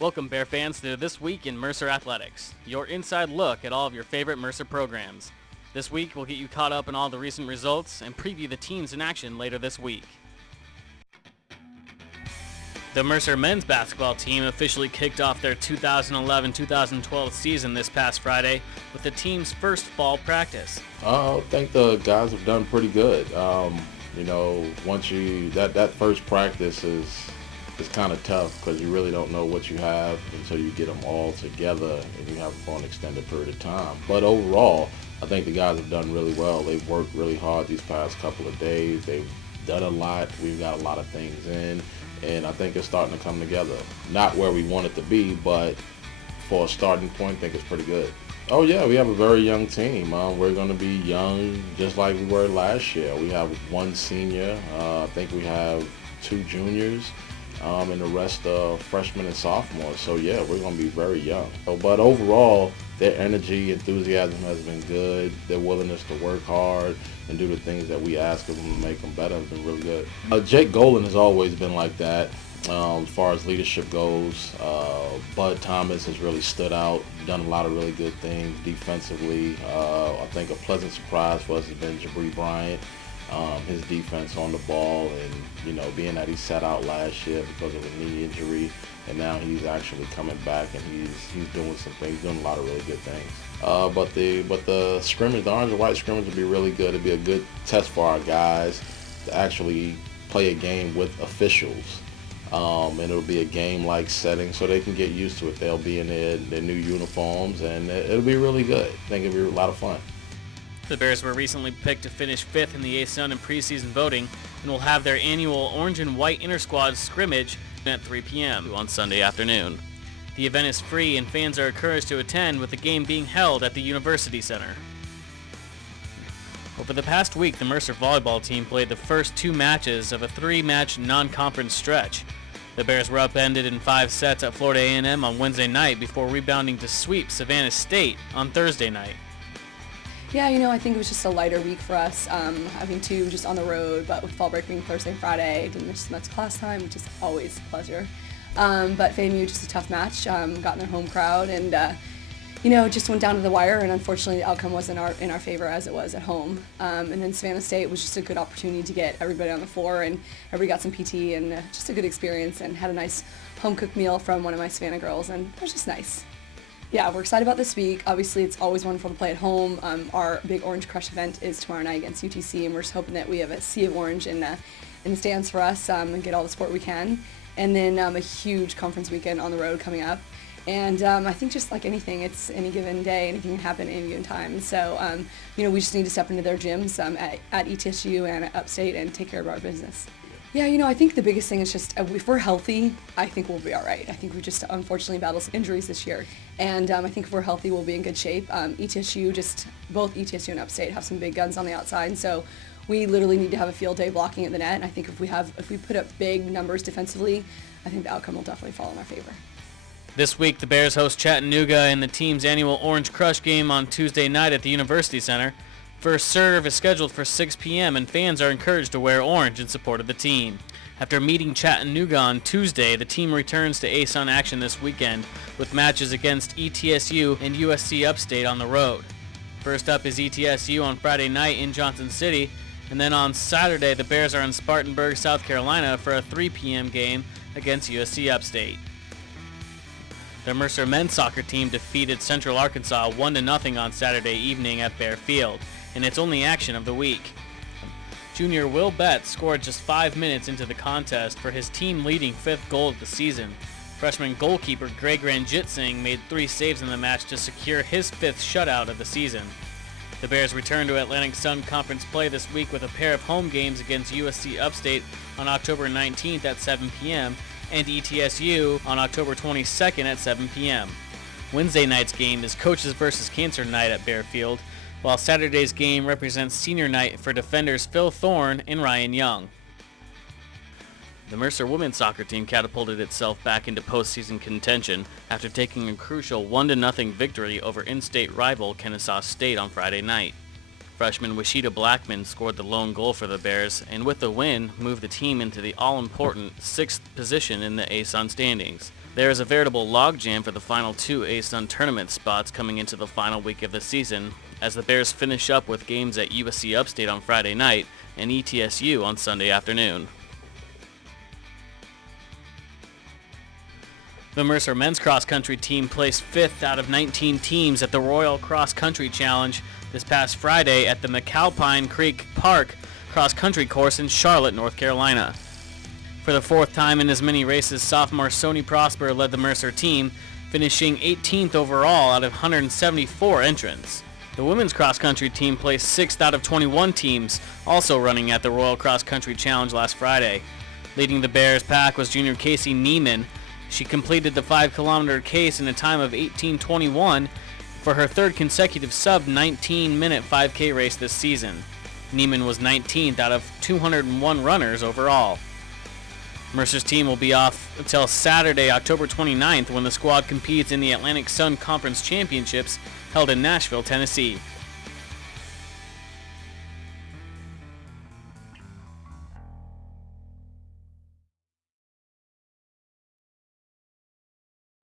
Welcome, Bear fans, to This Week in Mercer Athletics, your inside look at all of your favorite Mercer programs. This week, we'll get you caught up on all the recent results and preview the teams in action later this week. The Mercer men's basketball team officially kicked off their 2011-2012 season this past Friday with the team's first fall practice. I think the guys have done pretty good. Once that first practice is kind of tough because you really don't know what you have until you get them all together and you have them for an extended period of time. But overall, I think the guys have done really well. They've worked really hard these past couple of days. They've done a lot. We've got a lot of things in, and I think it's starting to come together. Not where we want it to be, but for a starting point, I think it's pretty good. Oh yeah, we have a very young team. We're going to be young just like we were last year. We have one senior. I think we have two juniors. And the rest are freshmen and sophomores. So yeah, we're going to be very young. But overall, their energy, enthusiasm has been good. Their willingness to work hard and do the things that we ask of them to make them better has been really good. Jake Golan has always been like that as far as leadership goes. Bud Thomas has really stood out, done a lot of really good things defensively. I think a pleasant surprise for us has been Jabri Bryant. His defense on the ball and, being that he sat out last year because of a knee injury, and now he's actually coming back and he's doing some things, doing a lot of really good things. But the scrimmage, the orange and white scrimmage will be really good. It'll be a good test for our guys to actually play a game with officials. And it'll be a game-like setting so they can get used to it. They'll be in their new uniforms and it'll be really good. I think it'll be a lot of fun. The Bears were recently picked to finish 5th in the ASUN in preseason voting and will have their annual orange and white inter-squad scrimmage at 3 p.m. on Sunday afternoon. The event is free and fans are encouraged to attend, with the game being held at the University Center. Over the past week, the Mercer volleyball team played the first 2 matches of a 3-match non-conference stretch. The Bears were upended in 5 sets at Florida A&M on Wednesday night before rebounding to sweep Savannah State on Thursday night. Yeah, I think it was just a lighter week for us, having 2 just on the road, but with fall break being Thursday and Friday, didn't miss much class time, which is always a pleasure. But FAMU, just a tough match, got in their home crowd, and just went down to the wire, and unfortunately the outcome wasn't in our favor as it was at home. And then Savannah State was just a good opportunity to get everybody on the floor, and everybody got some PT, and just a good experience, and had a nice home-cooked meal from one of my Savannah girls, and it was just nice. Yeah, we're excited about this week. Obviously, it's always wonderful to play at home. Our big Orange Crush event is tomorrow night against UTC, and we're just hoping that we have a sea of orange in the stands for us and get all the support we can. And then a huge conference weekend on the road coming up. And I think just like anything, it's any given day, anything can happen at any given time. So, we just need to step into their gyms at ETSU and at Upstate and take care of our business. Yeah, I think the biggest thing is just if we're healthy, I think we'll be all right. I think we just unfortunately battled some injuries this year. And I think if we're healthy, we'll be in good shape. Both ETSU and Upstate have some big guns on the outside. So we literally need to have a field day blocking at the net. And I think if we put up big numbers defensively, I think the outcome will definitely fall in our favor. This week, the Bears host Chattanooga in the team's annual Orange Crush game on Tuesday night at the University Center. First serve is scheduled for 6 p.m. and fans are encouraged to wear orange in support of the team. After meeting Chattanooga on Tuesday, the team returns to ASUN action this weekend with matches against ETSU and USC Upstate on the road. First up is ETSU on Friday night in Johnson City, and then on Saturday the Bears are in Spartanburg, South Carolina for a 3 p.m. game against USC Upstate. The Mercer men's soccer team defeated Central Arkansas 1-0 on Saturday evening at Bear Field, in its only action of the week. Junior Will Betts scored just 5 minutes into the contest for his team-leading 5th goal of the season. Freshman goalkeeper Greg Ranjitsingh made 3 saves in the match to secure his 5th shutout of the season. The Bears return to Atlantic Sun Conference play this week with a pair of home games against USC Upstate on October 19th at 7 p.m. and ETSU on October 22nd at 7 p.m. Wednesday night's game is Coaches vs. Cancer night at Bear Field, while Saturday's game represents senior night for defenders Phil Thorne and Ryan Young. The Mercer women's soccer team catapulted itself back into postseason contention after taking a crucial 1-0 victory over in-state rival Kennesaw State on Friday night. Freshman Washida Blackman scored the lone goal for the Bears, and with the win, moved the team into the all-important 6th position in the ASUN standings. There is a veritable logjam for the final 2 ASUN tournament spots coming into the final week of the season, as the Bears finish up with games at USC Upstate on Friday night and ETSU on Sunday afternoon. The Mercer men's cross-country team placed 5th out of 19 teams at the Royal Cross Country Challenge this past Friday at the McAlpine Creek Park cross-country course in Charlotte, North Carolina. For the 4th time in as many races, sophomore Sony Prosper led the Mercer team, finishing 18th overall out of 174 entrants. The women's cross-country team placed 6th out of 21 teams, also running at the Royal Cross Country Challenge last Friday. Leading the Bears pack was junior Casey Neiman. She completed the 5-kilometer case in a time of 18:21 for her 3rd consecutive sub-19-minute 5K race this season. Neiman was 19th out of 201 runners overall. Mercer's team will be off until Saturday, October 29th, when the squad competes in the Atlantic Sun Conference Championships held in Nashville, Tennessee.